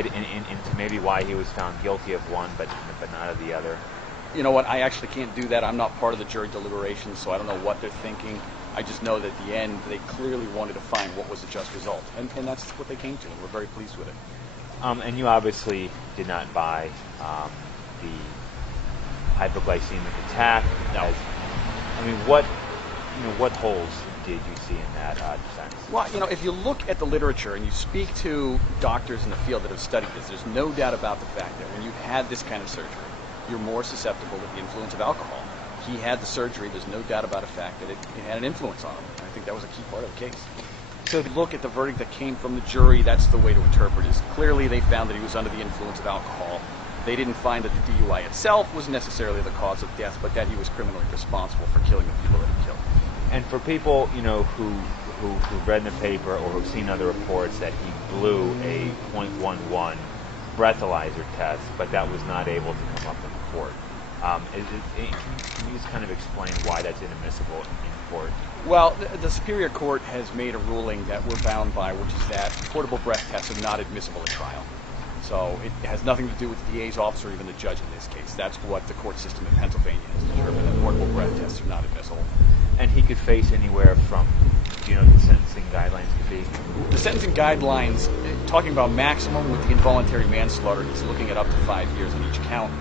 into maybe why he was found guilty of one but not of the other? You know what? I actually can't do that. I'm not part of the jury deliberations, so I don't know what they're thinking. I just know that at the end, they clearly wanted to find what was the just result, and that's what they came to, and we're very pleased with it. And you obviously did not buy the hypoglycemic attack. No. I mean, what holes did you see in that defense? Well, if you look at the literature and you speak to doctors in the field that have studied this, there's no doubt about the fact that when you've had this kind of surgery, you're more susceptible to the influence of alcohol. He had the surgery. There's no doubt about the fact that it had an influence on him. I think that was a key part of the case. So if you look at the verdict that came from the jury, that's the way to interpret it. Clearly, they found that he was under the influence of alcohol. They didn't find that the DUI itself was necessarily the cause of death, but that he was criminally responsible for killing the people that he killed. And for people, who've read in the paper or who've seen other reports that he blew a .11 breathalyzer test, but that was not able to come up in court. Can you just kind of explain why that's inadmissible in court? Well, the Superior Court has made a ruling that we're bound by, which is that portable breath tests are not admissible at trial. So it has nothing to do with the DA's office or even the judge in this case. That's what the court system in Pennsylvania has determined, that portable breath tests are not admissible. And he could face anywhere from, the sentencing guidelines could be? The sentencing guidelines, talking about maximum with the involuntary manslaughter, he's looking at up to 5 years on each count.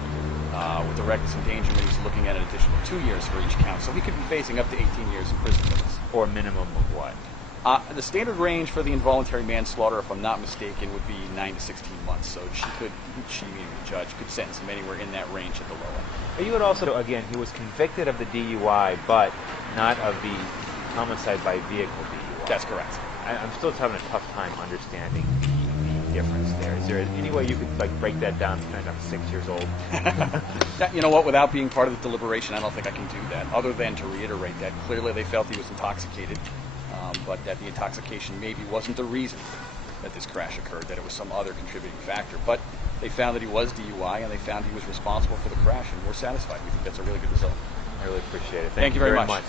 With the reckless endangerment, he's looking at an additional 2 years for each count. So he could be facing up to 18 years in prison for this. Or a minimum of what? The standard range for the involuntary manslaughter, if I'm not mistaken, would be 9 to 16 months. So meaning the judge, could sentence him anywhere in that range at the low end. But you would also, again, he was convicted of the DUI, but not of the homicide by vehicle DUI. That's correct. I'm still having a tough time understanding the difference there. Is there any way you could break that down? I'm 6 years old. You know what? Without being part of the deliberation, I don't think I can do that. Other than to reiterate that clearly they felt he was intoxicated, but that the intoxication maybe wasn't the reason that this crash occurred. That it was some other contributing factor. But they found that he was DUI, and they found he was responsible for the crash, and we're satisfied. We think that's a really good result. I really appreciate it. Thank you very much.